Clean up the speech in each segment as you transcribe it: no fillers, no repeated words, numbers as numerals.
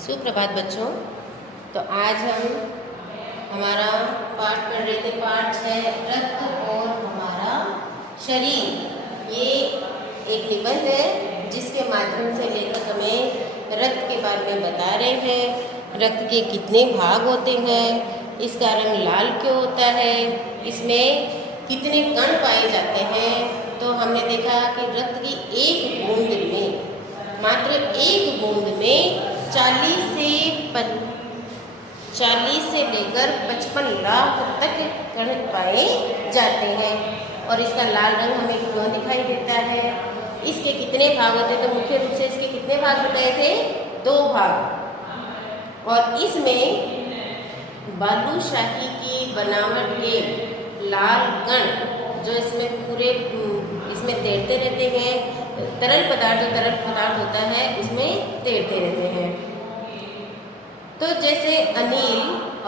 सुप्रभात बच्चों। तो आज हम हमारा पाठ पढ़ रहे थे, पाठ 6 रक्त और हमारा शरीर। ये एक निबंध है जिसके माध्यम से लेखक हमें रक्त के बारे में बता रहे हैं। रक्त के कितने भाग होते हैं, इसका रंग लाल क्यों होता है, इसमें कितने कण पाए जाते हैं। तो हमने देखा कि रक्त की एक बूंद में, मात्र एक बूंद में 40 से लेकर 55 लाख तक कण पाए जाते हैं। और इसका लाल रंग हमें क्यों दिखाई देता है, इसके कितने भाग होते हैं। तो मुख्य रूप से इसके कितने भाग बताए थे, 2 भाग। और इसमें बालूशाही की बनावट के लाल कण जो इसमें पूरे इसमें तैरते रहते हैं, तरल पदार्थ होता है उसमें तैरते रहते हैं। तो जैसे अनिल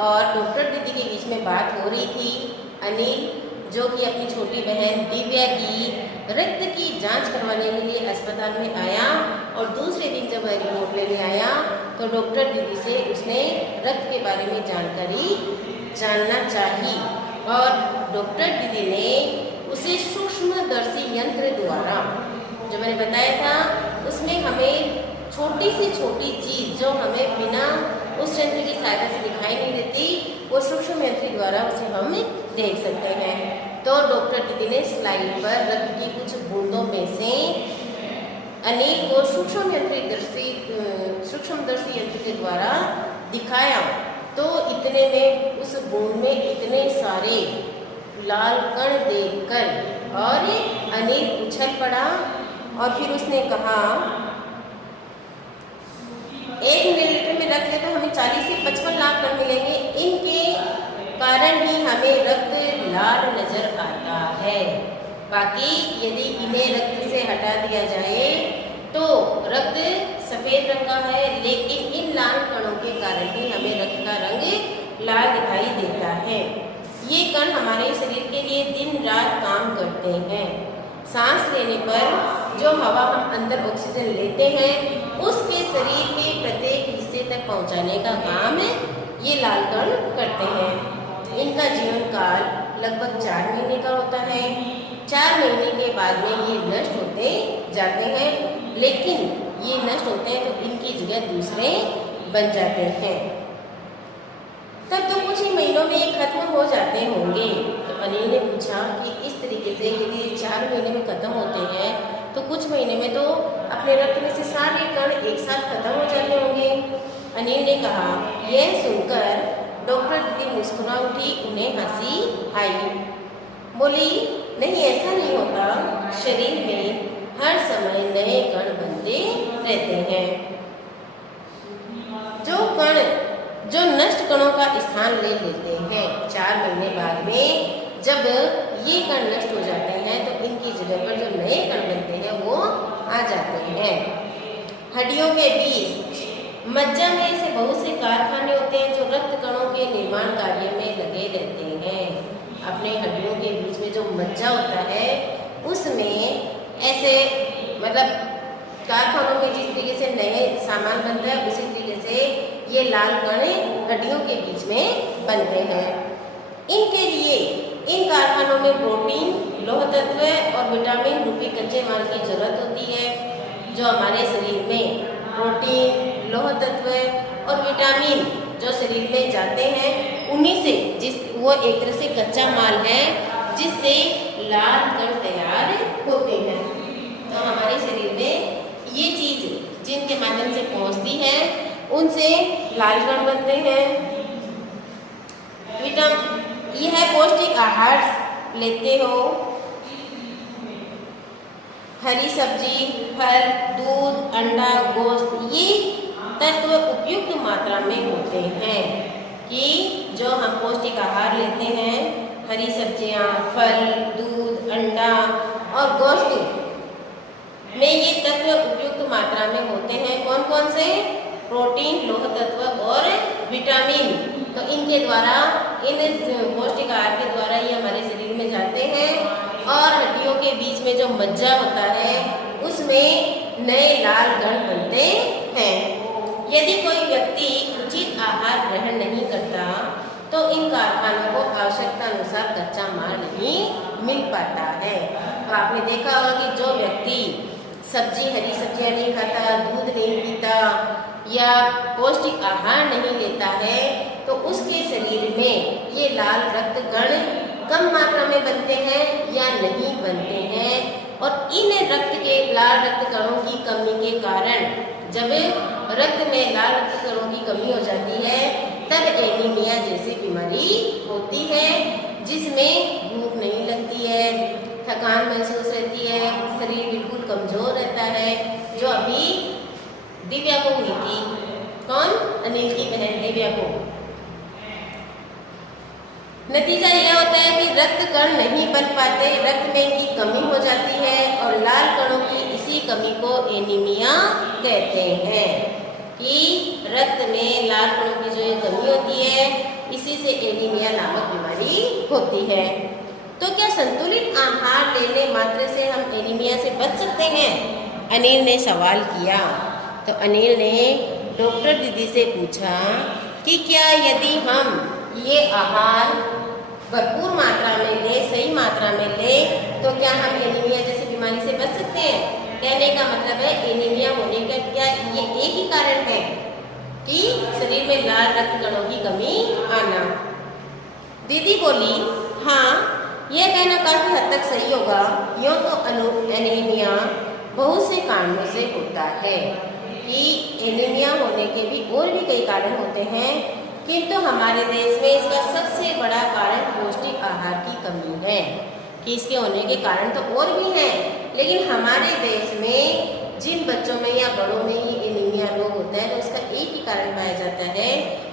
और डॉक्टर दीदी के बीच में बात हो रही थी। अनिल जो कि अपनी छोटी बहन दिव्या की रक्त की जांच करवाने के लिए अस्पताल में आया, और दूसरे दिन जब वह रिपोर्ट लेने आया तो डॉक्टर दीदी से उसने रक्त के बारे में जानकारी जानना चाही। और डॉक्टर दीदी ने उसे सूक्ष्मदर्शी यंत्र द्वारा, जो मैंने बताया था, उसमें हमें छोटी से छोटी चीज़ जो हमें बिना उस यंत्र की सहायता से दिखाई नहीं देती, वो सूक्ष्म यंत्र द्वारा उसे हम देख सकते हैं। तो डॉक्टर दीदी ने स्लाइड पर रक्त की कुछ बूंदों में से अनिल को सूक्ष्मदर्शी यंत्र के द्वारा दिखाया। तो इतने में उस बूंद में इतने सारे लाल कण देखकर और अनिल उछल पड़ा, और फिर उसने कहा 1 मिलीलीटर में रक्त है तो हमें 40 से 55 लाख कण मिलेंगे। इनके कारण ही हमें रक्त लाल नजर आता है। बाकी यदि इन्हें रक्त से हटा दिया जाए तो रक्त सफेद रंग का है, लेकिन इन लाल कणों के कारण ही हमें रक्त का रंग लाल दिखाई देता है। ये कण हमारे शरीर के लिए दिन रात काम करते हैं। सांस लेने पर जो हवा हम अंदर ऑक्सीजन लेते हैं, उसके शरीर के प्रत्येक हिस्से तक पहुंचाने का काम ये लाल कण करते हैं। इनका जीवन काल लगभग 4 महीने का होता है। 4 महीने के बाद में ये नष्ट होते जाते हैं, लेकिन ये नष्ट होते हैं तो इनकी जगह दूसरे बन जाते हैं। तब तो कुछ ही महीनों में ये खत्म हो जाते होंगे। तो अनिल ने पूछा कि इस तरीके से यदि 4 महीने में खत्म होते हैं तो कुछ महीने में तो अपने रक्त में से सारे कण एक साथ खत्म हो जाते होंगे। अनिल ने कहा। यह सुनकर डॉक्टर दीदी मुस्कुरा उठी, उन्हें हंसी आई। बोली, नहीं ऐसा नहीं होता, शरीर में हर समय नए कण बनते रहते हैं। जो नष्ट कणों का स्थान ले लेते हैं, 4 महीने बाद में जब ये कण नष्ट हो जाते हैं तो इनकी जगह पर जो नए कण बनते हैं वो आ जाते हैं। हड्डियों के बीच मज्जा में ऐसे बहुत से कारखाने होते हैं जो रक्त कणों के निर्माण कार्य में लगे रहते हैं। अपने हड्डियों के बीच में जो मज्जा होता है उसमें ऐसे कारखानों में जिस तरीके से नए सामान बनता है, उसी तरीके से ये लाल कण हड्डियों के बीच में बनते हैं। इनके लिए इन कारखानों में प्रोटीन, लौह तत्व और विटामिन रूपी कच्चे माल की जरूरत होती है। जो हमारे शरीर में प्रोटीन, लौह तत्व और विटामिन जो शरीर में जाते हैं, उन्हीं से वो एक तरह से कच्चा माल है जिससे लाल कण तैयार होते हैं। तो हमारे शरीर में ये चीज जिनके माध्यम से पहुंचती है, उनसे लाल कण बनते हैं। यह पौष्टिक आहार लेते हो, हरी सब्जी, फल, दूध, अंडा, गोश्त, ये तत्व उपयुक्त मात्रा में होते हैं। कि जो हम पौष्टिक आहार लेते हैं, हरी सब्जियां, फल, दूध, अंडा और गोश्त में ये तत्व उपयुक्त मात्रा में होते हैं। कौन कौन से? प्रोटीन, लौह तत्व और विटामिन। तो इनके द्वारा, इन पौष्टिक आहार के द्वारा ये हमारे शरीर में जाते हैं, और हड्डियों के बीच में जो मज्जा होता है उसमें नए लाल कण बनते हैं। यदि कोई व्यक्ति उचित आहार ग्रहण नहीं करता तो इन कारखानों को आवश्यकता अनुसार कच्चा माल नहीं मिल पाता है। तो आपने देखा होगा कि जो व्यक्ति हरी सब्जियां नहीं खाता, दूध नहीं पीता या पौष्टिक आहार नहीं लेता है तो उसके शरीर में ये लाल रक्त कण कम मात्रा में बनते हैं या नहीं बनते हैं। और इन लाल रक्त कणों की कमी के कारण जब रक्त में लाल रक्त कणों की कमी हो जाती है तब एनीमिया जैसी बीमारी होती है, जिसमें भूख नहीं लगती है, थकान महसूस रहती है, शरीर बिल्कुल कमजोर रहता है, जो अभी दिव्या को हुई थी। कौन? अनिल की बहन दिव्या को। नतीजा यह होता है कि रक्त कण नहीं बन पाते, रक्त में इनकी कमी हो जाती है और लाल कणों की इसी कमी को एनीमिया कहते हैं। कि रक्त में लाल कणों की जो कमी होती है इसी से एनीमिया नामक बीमारी होती है। तो क्या संतुलित आहार लेने मात्र से हम एनीमिया से बच सकते हैं? अनिल ने सवाल किया। तो अनिल ने डॉक्टर दीदी से पूछा कि क्या यदि हम ये आहार भरपूर मात्रा में ले, सही मात्रा में ले, तो क्या हम एनीमिया जैसी बीमारी से बच सकते हैं? कहने का मतलब है एनीमिया होने का क्या ये एक ही कारण है कि शरीर में लाल रक्त कणों की कमी आना? दीदी बोली, हाँ, यह कहना काफी हद तक सही होगा। यूँ तो एनीमिया बहुत से कारणों से होता है कि एनीमिया होने के भी और भी कई कारण होते हैं, किंतु हमारे देश में इसका सबसे बड़ा कारण पौष्टिक आहार की कमी है। कि इसके होने के कारण तो और भी हैं, लेकिन हमारे देश में जिन बच्चों में या बड़ों में ही एनीमिया रोग होता है तो उसका एक ही कारण पाया जाता है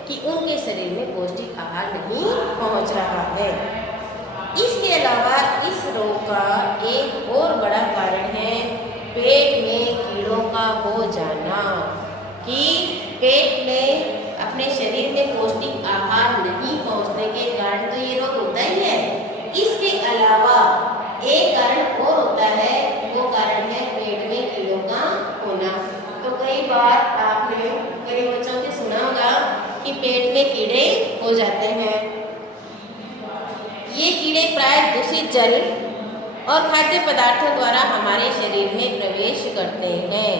कि उनके शरीर में पौष्टिक आहार नहीं पहुंच रहा है। इसके अलावा इस रोग का एक और बड़ा कारण है पेट में कीड़ों का हो जाना। कि पेट में अपने शरीर में पौष्टिक आहार नहीं पहुंचने के कारण तो ये रोग होता ही है। इसके अलावा एक कारण और होता है, वो कारण है पेट में कीड़ों का होना। तो कई बार आपने कई बच्चों से सुना होगा कि पेट में कीड़े हो जाते हैं। ये कीड़े प्राय दूषित जल और खाद्य पदार्थों द्वारा हमारे शरीर में प्रवेश करते हैं।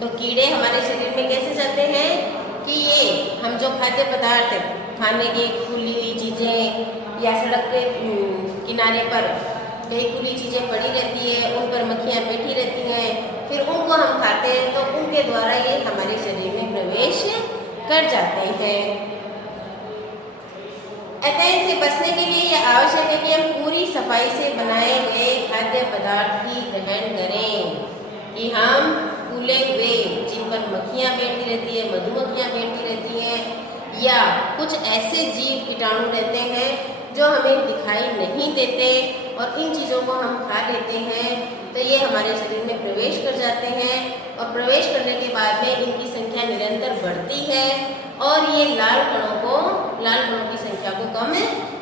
तो कीड़े हमारे शरीर में कैसे जाते हैं कि ये हम जो खाद्य पदार्थ खाने की खुली हुई चीज़ें या सड़क के किनारे पर कई खुली चीज़ें पड़ी रहती है, उन पर मक्खियाँ बैठी रहती हैं, फिर उनको हम खाते हैं तो उनके द्वारा ये हमारे शरीर में प्रवेश कर जाते हैं। अतः इनसे बचने के लिए यह आवश्यक है कि हम पूरी सफाई से बनाए गए खाद्य पदार्थ ही ग्रहण करें। कि हम फूले हुए जिन पर मक्खियाँ बैठी रहती है, मधुमक्खियाँ बैठी रहती हैं या कुछ ऐसे जीव कीटाणु रहते हैं जो हमें दिखाई नहीं देते और इन चीज़ों को हम खा लेते हैं तो ये हमारे शरीर में प्रवेश कर जाते हैं और प्रवेश करने के बाद में इनकी संख्या निरंतर बढ़ती है और ये लाल कणों की संख्या को कम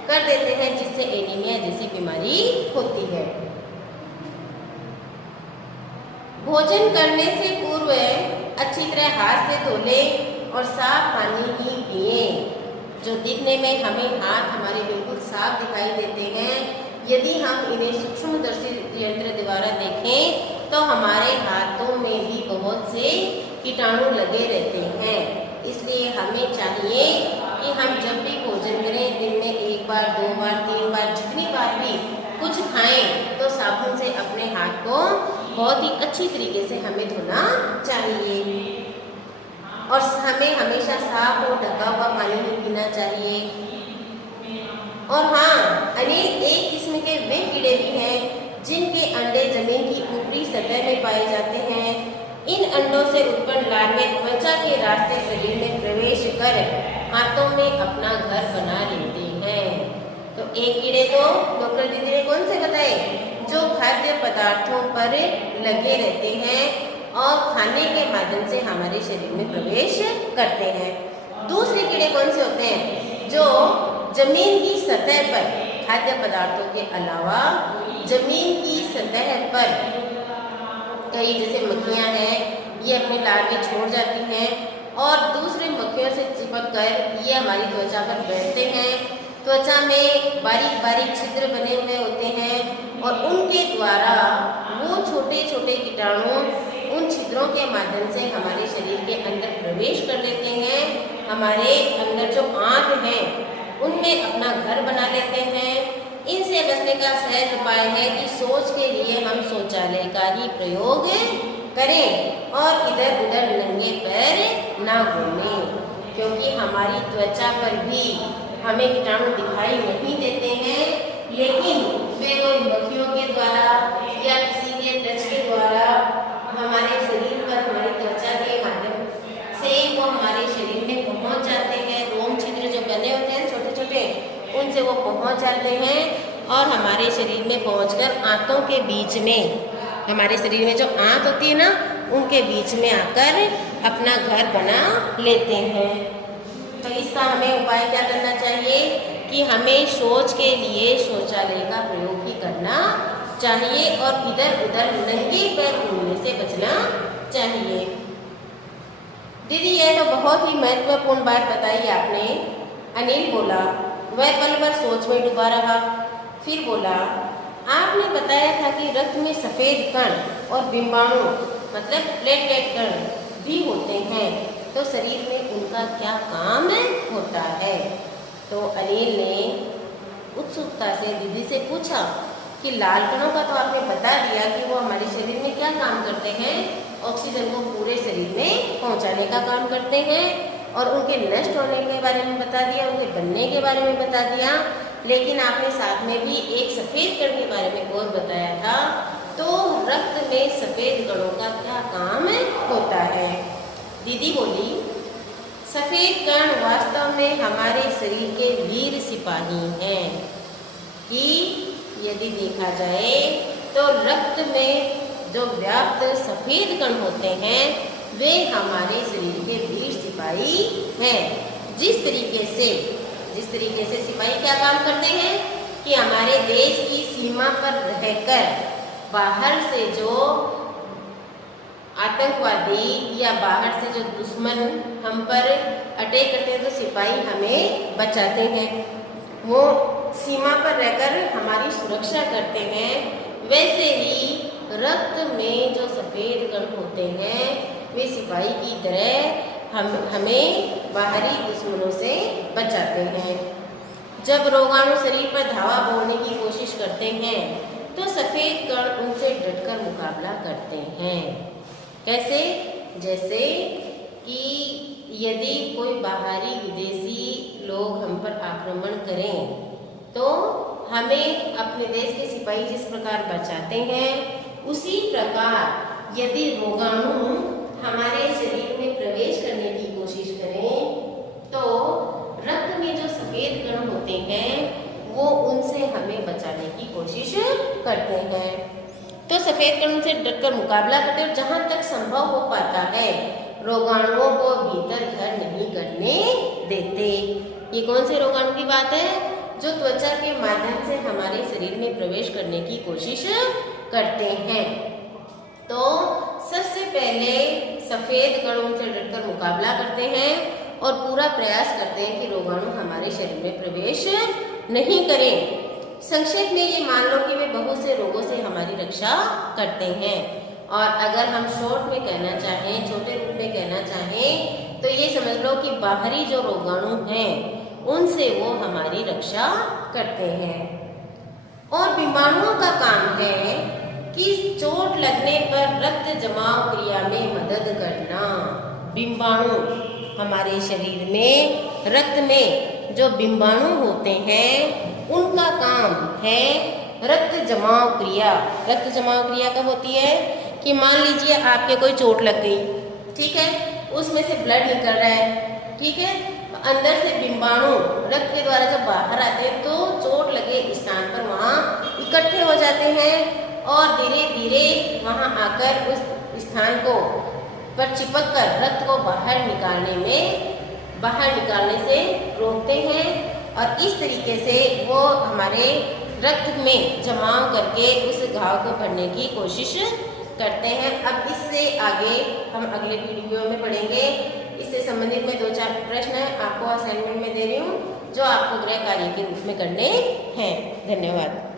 कर देते हैं, जिससे एनीमिया जैसी बीमारी होती है। भोजन करने से पूर्व अच्छी तरह हाथ से धो लें और साफ पानी ही पिएं। जो दिखने में हमें हाथ हमारे बिल्कुल साफ दिखाई देते हैं, यदि हम इन्हें सूक्ष्मदर्शी यंत्र द्वारा देखें तो हमारे हाथों में भी बहुत से कीटाणु लगे रहते हैं। इसलिए हमें चाहिए कि हम जब भी भोजन करें दिन में 1 बार, 2 बार, 3 बार, जितनी बार भी कुछ खाएं तो साबुन से अपने हाथ को बहुत ही अच्छी तरीके से हमें धोना चाहिए और हमें हमेशा साफ और ढका हुआ पानी ही पीना चाहिए। और हाँ, अनेक एक किस्म के वे कीड़े भी हैं जिनके अंडे जमीन की ऊपरी सतह में पाए जाते हैं। इन अंडों से उत्पन्न लार्वे त्वचा के रास्ते शरीर में प्रवेश कर हाथों में अपना घर बना लेते हैं। तो एक कीड़े तो डॉक्टर दीदी ने कौन से बताए? जो खाद्य पदार्थों पर लगे रहते हैं और खाने के माध्यम से हमारे शरीर में प्रवेश करते हैं। दूसरे कीड़े कौन से होते हैं? जो जमीन की सतह पर खाद्य पदार्थों के अलावा जमीन की सतह पर कई जैसे मक्खियाँ हैं, ये अपने लार्वे छोड़ जाती हैं और दूसरे मक्खियों से चिपक कर ये हमारी त्वचा पर बैठते हैं। त्वचा में बारीक बारीक छिद्र बने हुए होते हैं और उनके द्वारा वो छोटे छोटे कीटाणु उन छिद्रों के माध्यम से हमारे शरीर के अंदर प्रवेश कर लेते हैं। हमारे अंदर जो आँत हैं उनमें अपना घर बना लेते हैं। इनसे बचने का सहज उपाय है कि शौच के लिए हम शौचालय का ही प्रयोग करें और इधर उधर नंगे पैर ना घूमें, क्योंकि हमारी त्वचा पर भी हमें कीटाणु दिखाई नहीं देते हैं, लेकिन वे कोई मक्खियों के द्वारा या किसी के टच के द्वारा हमारे शरीर पर, हमारी त्वचा के माध्यम से वो हमारे शरीर में पहुंच जाते हैं। रोम छिद्र जो बने होते हैं छोटे छोटे, उनसे वो पहुंच जाते हैं और हमारे शरीर में पहुंचकर आंतों के बीच में, हमारे शरीर में जो आंत होती है ना, उनके बीच में आकर अपना घर बना लेते हैं। तो इसका हमें उपाय क्या करना चाहिए कि हमें शौच के लिए शौचालय का प्रयोग ही करना चाहिए और इधर उधर नंगे पैर घूमने से बचना चाहिए। दीदी ये तो बहुत ही महत्वपूर्ण बात बताई आपने। अनिल बोला, वह पल भर सोच में डूबा रहा, फिर बोला, आपने बताया था कि रक्त में सफ़ेद कण और बिंबाणु मतलब प्लेटलेट कण भी होते हैं, तो शरीर में उनका क्या काम होता है? तो अनिल ने उत्सुकता से दीदी से पूछा कि लाल कणों का तो आपने बता दिया कि वो हमारे शरीर में क्या काम करते हैं, ऑक्सीजन को पूरे शरीर में पहुंचाने का काम करते हैं, और उनके नष्ट होने के बारे में बता दिया, उनके बनने के बारे में बता दिया, लेकिन आपने साथ में भी एक सफ़ेद कण के बारे में और बताया था। तो रक्त में सफ़ेद कणों का क्या काम होता है? दीदी बोली, सफ़ेद कण वास्तव में हमारे शरीर के वीर सिपाही हैं कि यदि देखा जाए तो रक्त में जो व्याप्त सफ़ेद कण होते हैं वे हमारे शरीर के वीर सिपाही हैं। जिस तरीके से सिपाही क्या काम करते हैं कि हमारे देश की सीमा पर रहकर बाहर से जो आतंकवादी या बाहर से जो दुश्मन हम पर अटैक करते हैं तो सिपाही हमें बचाते हैं, वो सीमा पर रहकर हमारी सुरक्षा करते हैं। वैसे ही रक्त में जो सफ़ेद कण होते हैं वे सिपाही की तरह हमें बाहरी दुश्मनों से बचाते हैं। जब रोगाणु शरीर पर धावा बोलने की कोशिश करते हैं तो सफ़ेद कण उनसे डटकर मुकाबला करते हैं। कैसे? जैसे कि यदि कोई बाहरी विदेशी लोग हम पर आक्रमण करें तो हमें अपने देश के सिपाही जिस प्रकार बचाते हैं, उसी प्रकार यदि रोगाणु हमारे शरीर में प्रवेश करने की कोशिश करें तो रक्त में जो सफ़ेद कण होते हैं वो उनसे हमें बचाने की कोशिश करते हैं। तो सफ़ेद कण उनसे डटकर मुकाबला करते हैं। जहाँ तक संभव हो पाता है रोगाणुओं को भीतर घर नहीं करने देते। ये कौन से रोगाणु की बात है? जो त्वचा के माध्यम से हमारे शरीर में प्रवेश करने की कोशिश करते हैं। तो सबसे पहले सफ़ेद कण उनसे डटकर मुकाबला करते हैं और पूरा प्रयास करते हैं कि रोगाणु हमारे शरीर में प्रवेश नहीं करें। संक्षेप में ये मान लो कि वे बहुत से रोगों से हमारी रक्षा करते हैं। और अगर हम शॉर्ट में कहना चाहें, छोटे रूप में कहना चाहें, तो ये समझ लो कि बाहरी जो रोगाणु हैं उनसे वो हमारी रक्षा करते हैं। और बिंबाणुओं का काम है कि चोट लगने पर रक्त जमाव क्रिया में मदद करना। बिंबाणु हमारे शरीर में, रक्त में जो बिंबाणु होते हैं उनका काम है रक्त जमाव क्रिया। रक्त जमाव क्रिया कब होती है कि मान लीजिए आपके कोई चोट लग गई, ठीक है, उसमें से ब्लड निकल रहा है, ठीक है, अंदर से बिंबाणु रक्त के द्वारा जब बाहर आते हैं तो चोट लगे स्थान पर वहाँ इकट्ठे हो जाते हैं और धीरे धीरे वहाँ आकर उस स्थान को पर चिपक कर रक्त को बाहर निकालने से रोकते हैं। और इस तरीके से वो हमारे रक्त में जमाव करके उस घाव को भरने की कोशिश करते हैं। अब इससे आगे हम अगले वीडियो में पढ़ेंगे। इससे संबंधित में 2-4 प्रश्न है आपको असाइनमेंट में दे रही हूँ, जो आपको गृह कार्य के रूप में करने हैं। धन्यवाद।